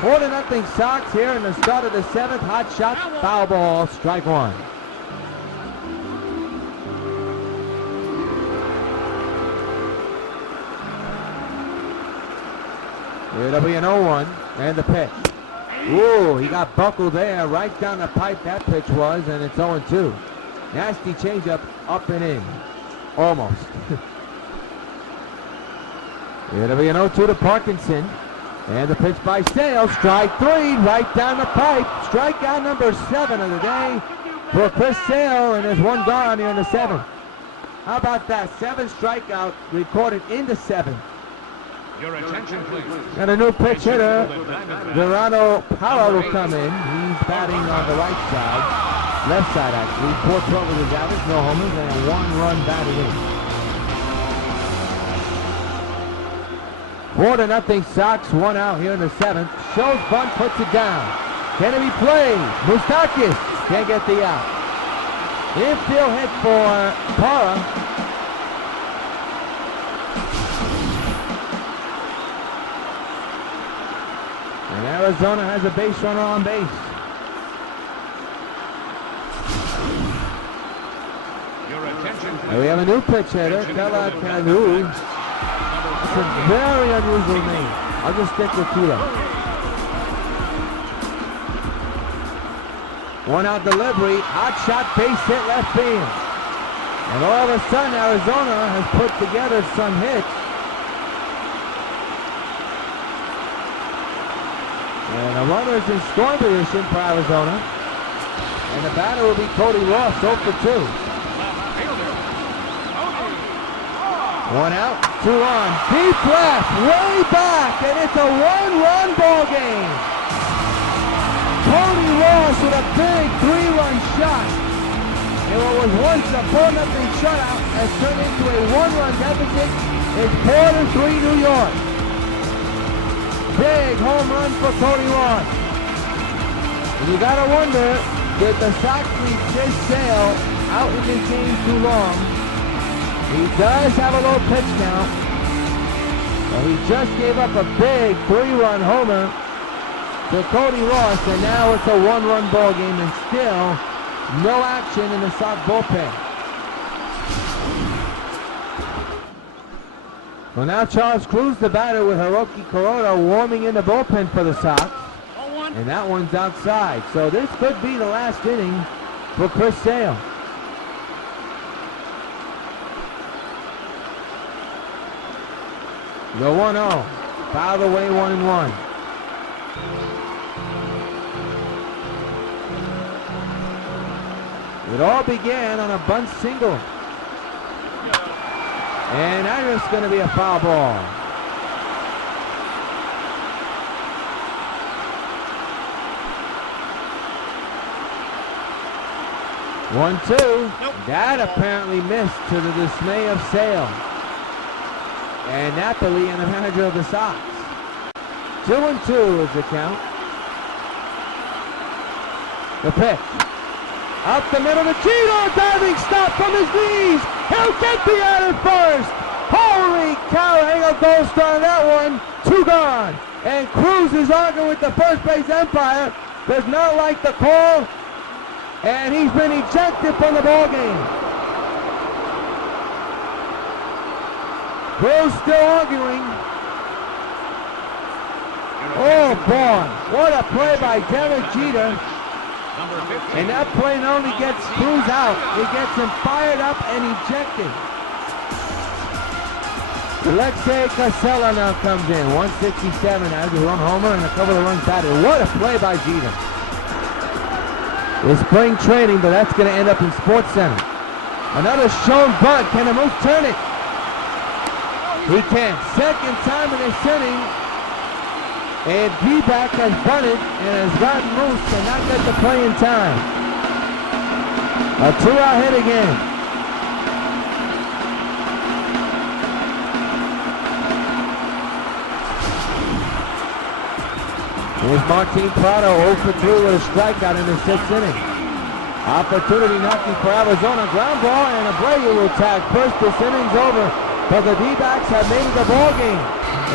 4-0 Sox here in the start of the 7th. Hot shot, foul ball, strike 1. It'll be an 0-1 and the pitch. Ooh, he got buckled there, right down the pipe that pitch was, and it's 0-2. Nasty changeup, up and in. Almost. It'll be an 0-2 to Parkinson. And the pitch by Sale, strike 3, right down the pipe. Strikeout number 7 of the day for Chris Sale, and there's 1 gone here in the 7th. How about that? 7 strikeout recorded in the 7th. Your attention, please. And a new pitch hitter, Verano Power will come in. He's batting on the right side, left side actually. 412 is his average, no homers, and 1 run batted in. 4-0 Sox, 1 out here in the 7th. Shows bunt, puts it down. Can it be played? Moustakis can't get the out. Infield hit for Parra. And Arizona has a base runner on base. Your attention, please. And we have a new pitch hitter, Kela Kanu. It's a very unusual name. I'll just stick with Kela. 1 out delivery, hot shot, base hit left field. And all of a sudden, Arizona has put together some hits. And the runner's in scoring position for Arizona. And the batter will be Cody Ross, 0 for 2. 1 out, 2 on. Deep left, way back, and it's a 1-run ball game. Cody Ross with a big 3-run shot. And what was once a 4-0 shutout has turned into a 1-run deficit. It's 4-3 New York. Big home run for Cody Ross. And you gotta wonder, did the Sox leave Chris Sale out in this game too long? He does have a low pitch count. But he just gave up a big 3-run homer to Cody Ross, and now it's a 1-run ball game, and still no action in the Sox bullpen. Well, now Charles Cruz, the batter, with Hiroki Kuroda warming in the bullpen for the Sox. And that one's outside. So this could be the last inning for Chris Sale. The 1-0. Fouled away 1-1. It all began on a bunt single. And that is going to be a foul ball. Nope. 1-2. Nope. That apparently missed to the dismay of Sale and Napoli and the manager of the Sox. 2-2 is the count. The pitch. Up the middle to Jeter, diving stop from his knees. He'll get the out at first. Holy cow, hang a goal star on that one. 2 gone. And Cruz is arguing with the first base umpire. Does not like the call. And he's been ejected from the ball game. Cruz still arguing. Oh boy, what a play by Derek Jeter. And that play not only gets Cruz out, it gets him fired up and ejected. Alexei Casella now comes in. 167 as a run homer and a couple of runs batted. What a play by Jeter. It's spring training, but that's going to end up in Sports Center. Another shown bunt. Can the Moose turn it? He can't. Second time in this inning. And D-back has bunted and has gotten Moose and not get the play in time. A 2-out hit again. Here's Martin Prado 0 for 3 with a strikeout in the 6th inning. Opportunity knocking for Arizona. Ground ball and Abreu will tag first. This inning's over, but the D-backs have made it a ball game.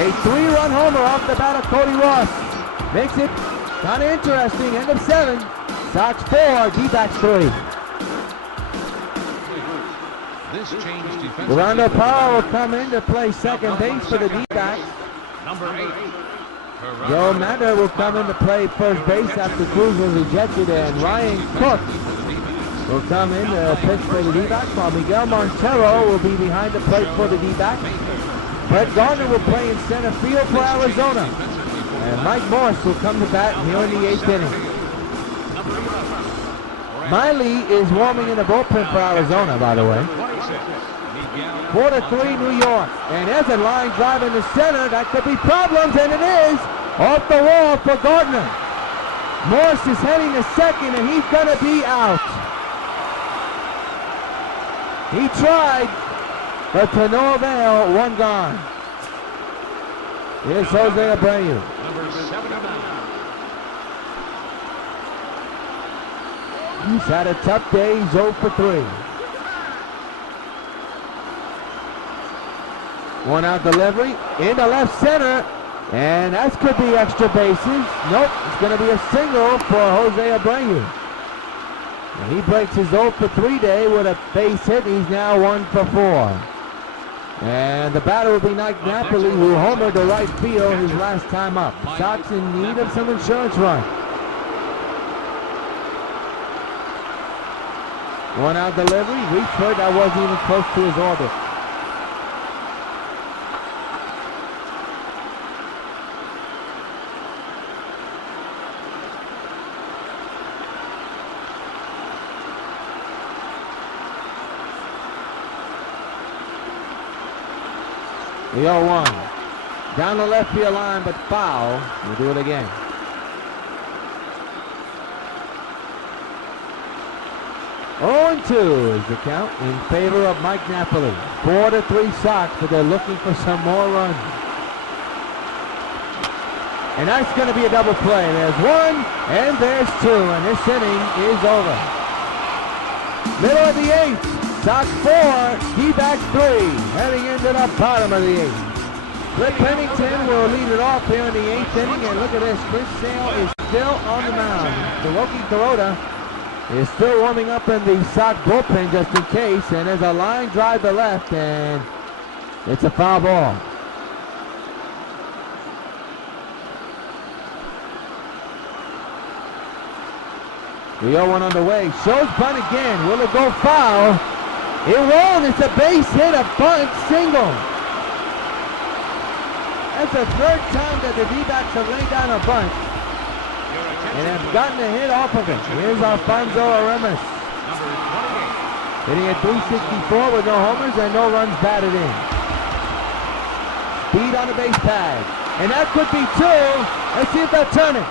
A 3-run homer off the bat of Cody Ross. Makes it kind of interesting. End of 7. Sox 4, D-backs 3. Rolando Powell will come in to play second base for the D-backs. Number 8. Joe Mander will come in to play first base after Cruz was ejected, and Ryan Cook will come in to pitch for the D-backs, while Miguel Montero will be behind the plate for the D-backs. Brett Gardner will play in center field for Arizona, and Mike Morse will come to bat here in the 8th inning. Miley is warming in the bullpen for Arizona, by the way. 4-3 New York, and there's a line drive in the center. That could be problems, and it is off the wall for Gardner. Morse is heading to second, and he's going to be out. He tried, but to no avail, one gone. Here's Jose Abreu. Number 79. He's had a tough day. He's 0 for 3. 1-out delivery into left center, and that could be extra bases. Nope, it's going to be a single for Jose Abreu. And he breaks his 0 for 3 day with a base hit. He's now 1 for 4. And the batter will be Mike Napoli, who homered to right field his last time up. The Sox in need of some insurance run. 1-out delivery, reached for it. That wasn't even close to his orbit. The 0-1. Down the left field line, but foul. We'll do it again. Oh, 2 is the count in favor of Mike Napoli. 4-3 Sox, but they're looking for some more runs. And that's going to be a double play. There's 1, and there's 2, and this inning is over. Middle of the 8th. Sox 4, D-backs 3, heading into the bottom of the 8th. Cliff Pennington will lead it off here in the 8th inning, and look at this, Chris Sale is still on the mound. Hiroki Kuroda is still warming up in the Sox bullpen just in case, and there's a line drive to left, and it's a foul ball. The 0-1 on the way, shows bunt again, will it go foul? It won't. It's a base hit, a bunt, single. That's the 3rd time that the D-backs have laid down a bunt and have gotten a hit off of it. Here's Alfonso Aramis. Hitting at 364 with no homers and no runs batted in. Speed on the base pad. And that could be 2. Let's see if they'll turn it.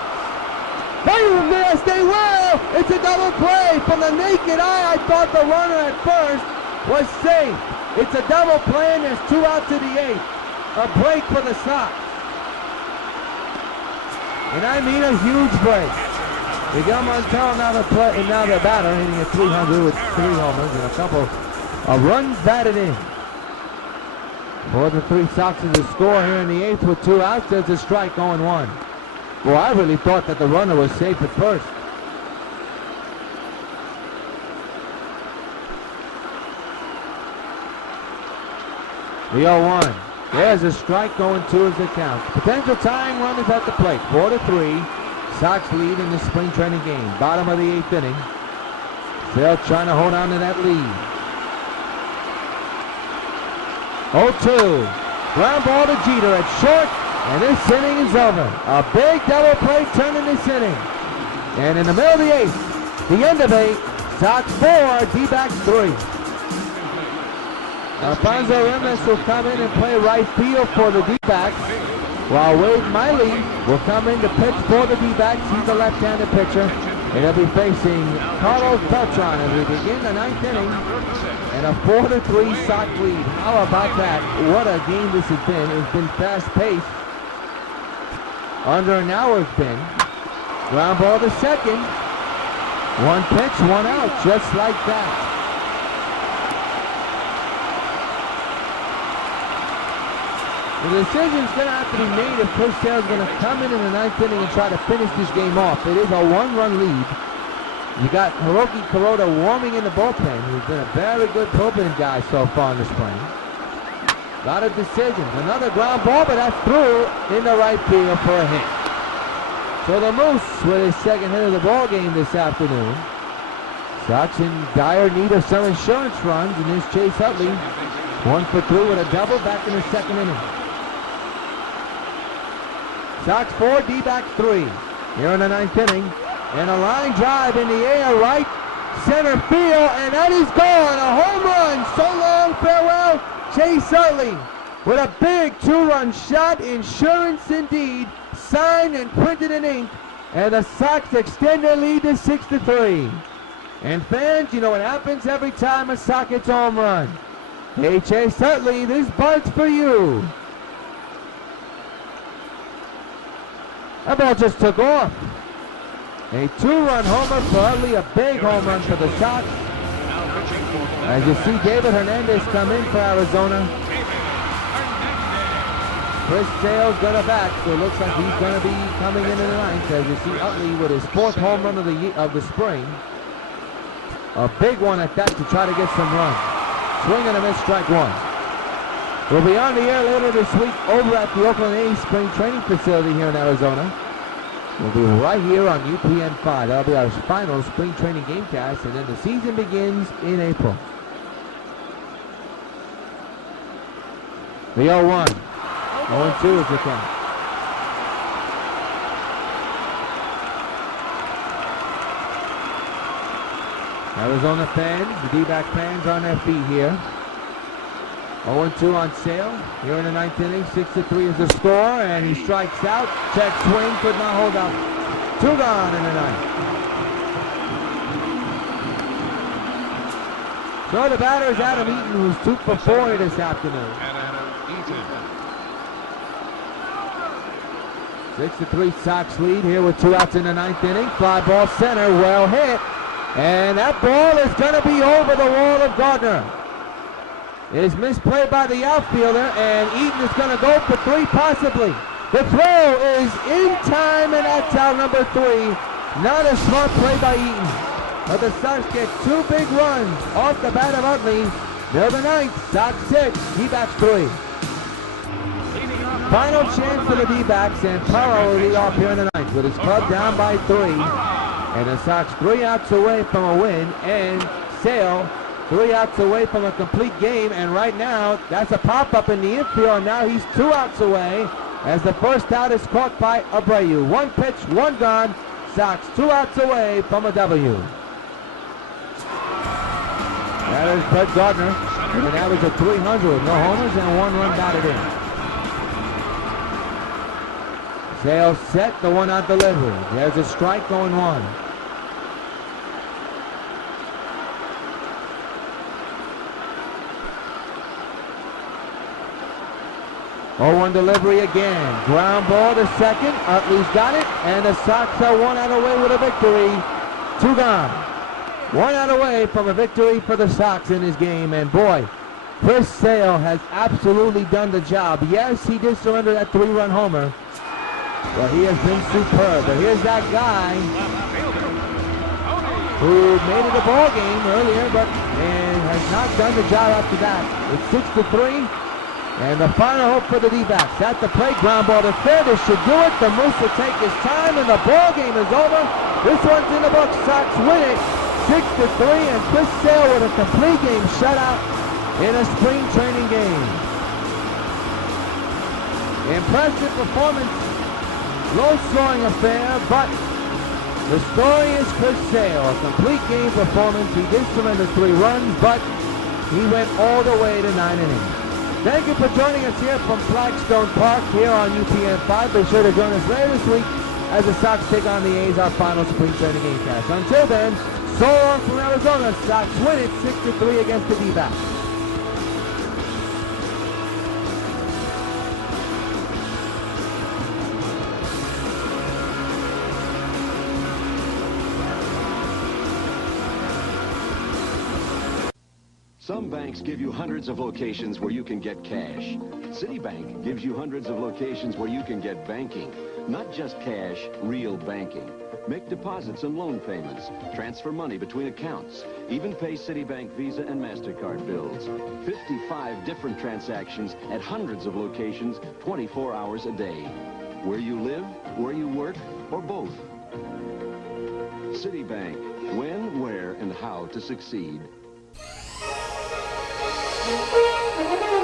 Boom! Yes, they will! It's a double play. From the naked eye, I thought the runner at first was safe. It's a double play, and there's 2 out to the 8th. A break for the Sox. And I mean a huge break. Miguel Montero now the batter, hitting at 300 with 3 homers and a couple of runs batted in. For the 3 Soxes to score here in the 8th with 2 outs. There's a strike, 0-1. Well, I really thought that the runner was safe at first. The 0-1. There's a strike, going 2 as the count. Potential tying run is at the plate. 4-3. Sox lead in this spring training game. Bottom of the 8th inning. Still trying to hold on to that lead. 0-2. Ground ball to Jeter at short, and this inning is over. A big double play turn in this inning. And in the middle of the eighth, the end of eight, Sox 4, D-backs 3. Alfonso Reyes will come in and play right field for the D-backs, while Wade Miley will come in to pitch for the D-backs. He's a left-handed pitcher, and he'll be facing Carlos Beltran as we begin the ninth inning, and a 4-3 Sox lead. How about that? What a game this has been. It's been fast-paced. Under an hour it's been. Ground ball to second. One pitch, one out, just like that. The decision's going to have to be made if Chris Sale's going to come in the ninth inning and try to finish this game off. It is a one-run lead. You got Hiroki Kuroda warming in the bullpen. He's been a very good bullpen guy so far in the spring. A lot of decisions. Another ground ball, but that's through in the right field for a hit. So the Moose with his second hit of the ball game this afternoon. Sox in dire need of some insurance runs, and this Chase Utley 1 for 3 with a double back in the second inning. Sox 4, D-backs 3 here in the ninth inning. And a line drive in the air, right center field, and that is gone. A home run. So long, farewell, Chase Utley with a big two-run shot. Insurance indeed, signed and printed in ink, and the Sox extend their lead to 6-3. And fans, you know what happens every time a Sox hits a home run. Hey, Chase Utley, this bird's for you. That ball just took off. A two-run homer for Utley, a big home run for the Sox. As you see David Hernandez come in for Arizona. Chris Sale's gonna bat, so it looks like he's gonna be coming in the ninth. As you see Utley with his 4th home run of the spring. A big one at that to try to get some runs. Swing and a miss, strike one. We'll be on the air later this week over at the Oakland A's Spring Training Facility here in Arizona. We'll be right here on UPN 5. That'll be our final Spring Training Gamecast, and then the season begins in April. The 0-1. 0-2 is the count. Arizona fans, the D-back fans on their feet here. 0-2 on Sale here in the ninth inning. 6-3 is the score, and he strikes out. Check swing, could not hold out. 2 gone in the ninth. So the batter is Adam Eaton, who's 2 for 4 this afternoon. 6-3 Sox lead here with 2 outs in the ninth inning. Fly ball center, well hit. And that ball is going to be over the wall of Gardner. It is misplayed by the outfielder, and Eaton is going to go for 3 possibly. The throw is in time, and that's out number 3. Not a smart play by Eaton. But the Sox get 2 big runs off the bat of Utley. They're the ninth. Sox 6, D-backs 3. Final chance for the D-backs, and Parra will lead off here in the ninth with his club down by 3. And the Sox 3 outs away from a win, and Sale 3 outs away from a complete game. And right now, that's a pop-up in the infield, and now he's 2 outs away as the first out is caught by Abreu. 1 pitch, 1 gone. Sox 2 outs away from a W. That is Brett Gardner with an average of 300, no homers and 1 run batted in. Sale set, the 1-out delivery. There's a strike going 1. 0-1 delivery again. Ground ball to second. Utley's got it, and the Sox are 1 out away with a victory. 2 gone. 1 out away from a victory for the Sox in this game, and boy, Chris Sale has absolutely done the job. Yes, he did surrender that 3-run homer, but he has been superb. But here's that guy who made it a ball game earlier, but has not done the job after that. It's 6-3. And the final hope for the D-backs. At the plate, ground ball to third. This should do it. The Moose will take his time, and the ball game is over. This one's in the books. Sox win it 6-3, and Chris Sale with a complete game shutout in a spring training game. Impressive performance. Low-scoring affair, but the story is Chris Sale. A complete game performance. He did surrender 3 runs, but he went all the way to 9 innings. Thank you for joining us here from Flagstone Park here on UPN 5. Be sure to join us later this week as the Sox take on the A's, our final spring training game cast. Until then, so long from Arizona. Sox win it 6-3 against the D-backs. Some banks give you hundreds of locations where you can get cash. Citibank gives you hundreds of locations where you can get banking. Not just cash, real banking. Make deposits and loan payments. Transfer money between accounts. Even pay Citibank Visa and MasterCard bills. 55 different transactions at hundreds of locations 24 hours a day. Where you live, where you work, or both. Citibank. When, where, and how to succeed. Thank you.